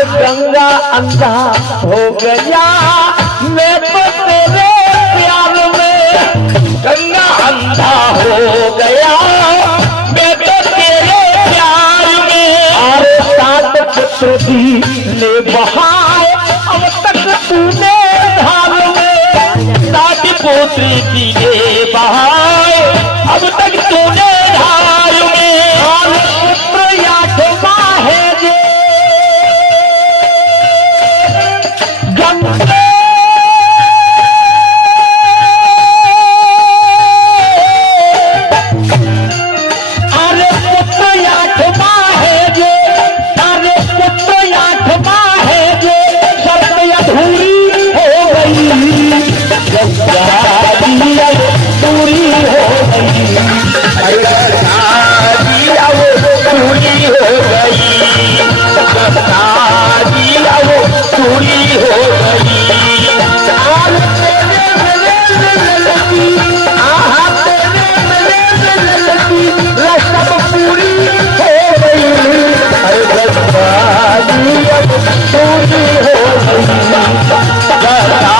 अरे गंगा अंधा हो गया मैं तो तेरे प्यार में, गंगा अंधा हो गया मैं तो तेरे प्यार में। अरे 7 पुत्र भी ले बहाए अब तक तूने धार में, 7 पुत्र की ले बहाए अब तक तूने धार में। और पुत्र 8वां है जे गंगा, अरे पुत्र 8वां है जे, अरे पुत्र 8वां है जे शर्त अधूरी हो गई, गंगा जी अब पूरी हो गई। अरे गंगा जी अब पूरी हो गई, गंगा जी अब पूरी हो गई। आल तेरे मेरे ललकी, आहा तेरे मेरे ललकी सब पूरी हो गई। अरे गंगा जी अब पूरी हो गई, गंगा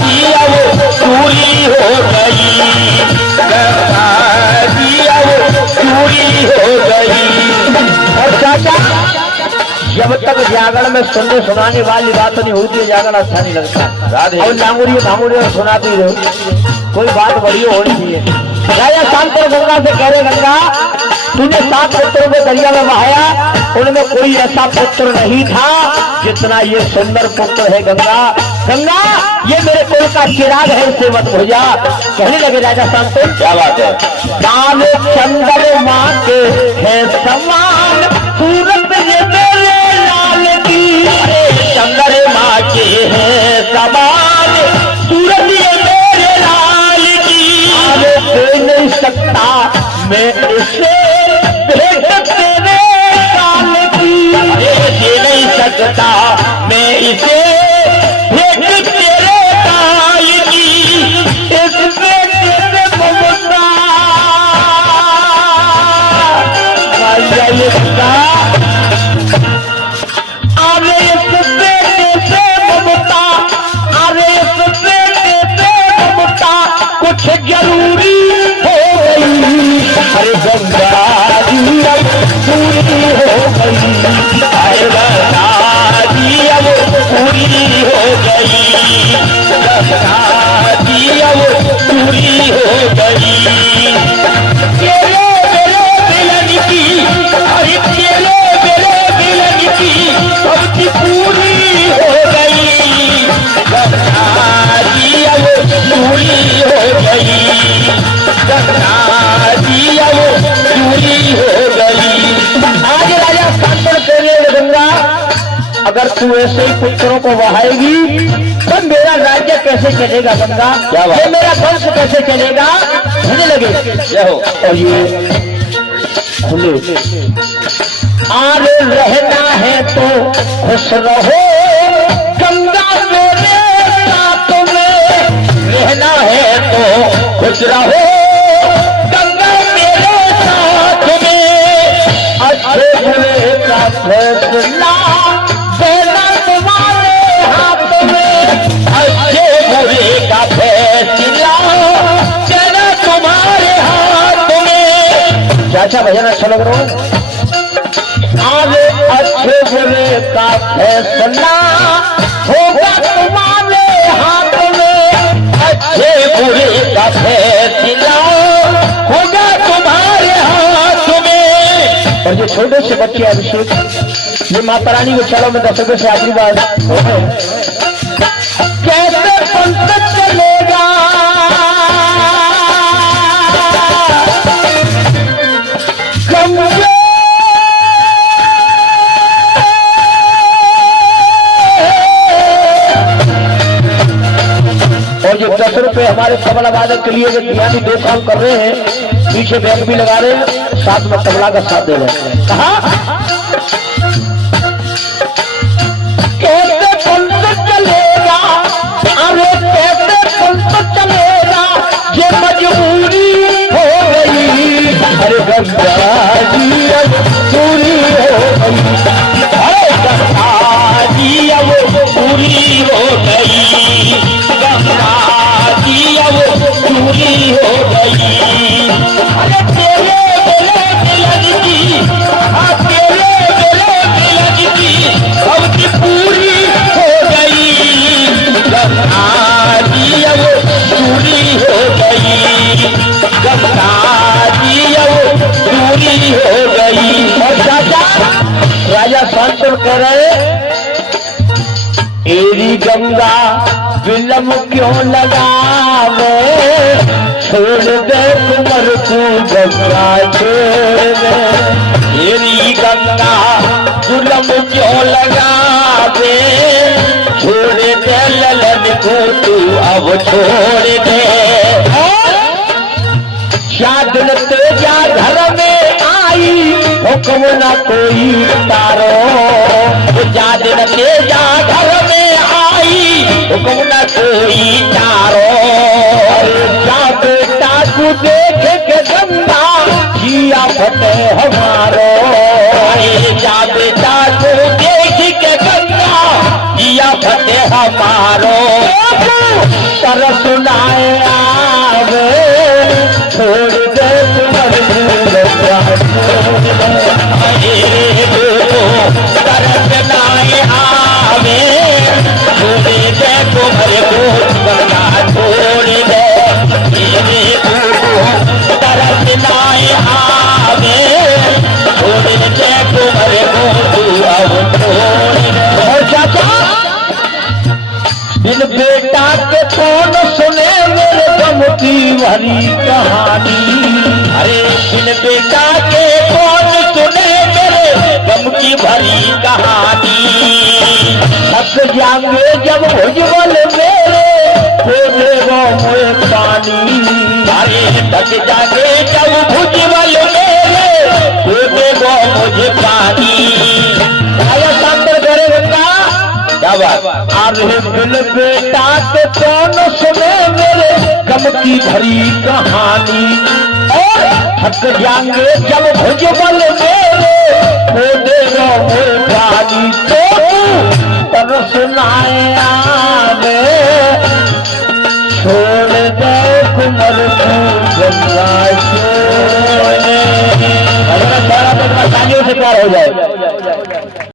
जी अब पूरी हो गई, गंगा जी अब पूरी हो गई। और चाचा जब तक जागरण में सुनने सुनाने वाली बात नहीं होती है जागरण अच्छा नहीं लगता। और नांगुरी भांगुरी और सुनाती रहो, कोई बात बड़ी होनी चाहिए। राजा शांतर गंगा से कह रहे गंगा तूने 7 पुत्रों को दरिया में बहाया, उनमें कोई ऐसा पुत्र नहीं था जितना ये सुंदर पुत्र है गंगा। गंगा ये मेरे कुल का चिराग है, इससे मत हो जा। कहने लगे राजा शांतर क्या बात है? काले चंद्रमा के है समान सूरत ये मेरे लाल की, चंद्रमा के है समान सूरज ये मेरे लाल की। आगे दे नहीं सकता मैं इसे भेंट तेरे काल की, दे नहीं सकता मैं इसे भेंट तेरे काल की। इसमें तेरे ममता अरे इससे तेरे ममता, अरे इससे तेरे ममता कुछ जरूरी हो गई। अरे गंगा जी अब पूरी हो गई, अरे गंगा जी अब पूरी हो गई, गंगा जी अब पूरी हो गई। तेरे मेरे मिलन की, अरे तेरे मेरे मिलन की सबकी पूरी हो गई, गंगा जी अब पूरी हो गई, गंगा जी अब पूरी हो गई। आज राजा शांतर कहने लगे गंगा अगर तू ऐसे ही पुत्रों को बहाएगी तो मेरा राज्य कैसे चलेगा गंगा, क्या बात? ये मेरा वंश कैसे चलेगा। कहने लगे जय हो। और ये खुले आरे रहना है तो खुश रहो गंगा मेरे साथ में, रहना है तो खुश रहो गंगा मेरे साथ में। अच्छे बुरे का फैसला देना तुम्हारे हाथ में, अच्छे बुरे का फैसला देना तुम्हारे हाथ में। चाचा भजन अच्छा लग रहा है। आगे अच्छे बुरे का फैसला होगा तुम्हारे हाथ में, अच्छे बुरे का फैसला होगा तुम्हारे हाथ में। और जो छोटे से बच्चे अभिषेक ये माता रानी के चरणों में दर्शकों से आशीर्वाद कैसे पंथ चलेगा कमजोर और जो 10 रुपए हमारे तबला वादक के लिए जो ध्यानी 2 काम कर रहे हैं, पीछे बैग भी लगा रहे हैं, साथ में तबला का साथ दे रहे हैं। कहा कैसे पंथ चलेगा, अरे कैसे पंथ चलेगा, ये मजबूरी हो गई। अरे गंगा जी अब पूरी हो गई, अरे गंगा राजा संतन कह रहे एरी गंगा विलम क्यों लगावे, छोड़ दे कुंवर तू गंगा छोड़ दे। तेरी गंगा जुलम क्यों लगावे, छोड़ दे ललन को तू अब छोड़ दे। शादन तेजा घर में आई, हुक्म न कोई तारो। जादन तेजा घर में आई, हुक्म न कोई तारो। जा बेटा तू देख के गंगा जिया फटे हमारो। जा बेटा तू देख के गंगा जिया फटे हमारो। तर सुनाए आवे, छोड़ दे कुंवर तरस नाए आवे, छोड़ दे कुंवर को गंगा छोड़ दे। तरस नाए आवे, छोड़ दे कुंवर को तू अब छोड़ दे। चाचा बिन बेटा के कौन सुने मेरे गम की भरी कहानी। अरे बिन बेटा के कौन सुने मेरे गम की भरी कहानी। थक जाएंगे जब भुजबल मेरे हो देगा मुझे पानी। अरे थक जाएंगे जब भुजबल मेरे हो देगा मुझे पानी। आया सांबर करेगा अरे बिन बेटा के कौन सुने मेरे गम की भरी कहानी। और थक जाएंगे जब भुजबल मेरे हो देगा मुझे पानी। तो तर सुनाए आवे, छोड़ दे कुंवर को गंगा छोड़ दे। से प्यार हो जाए।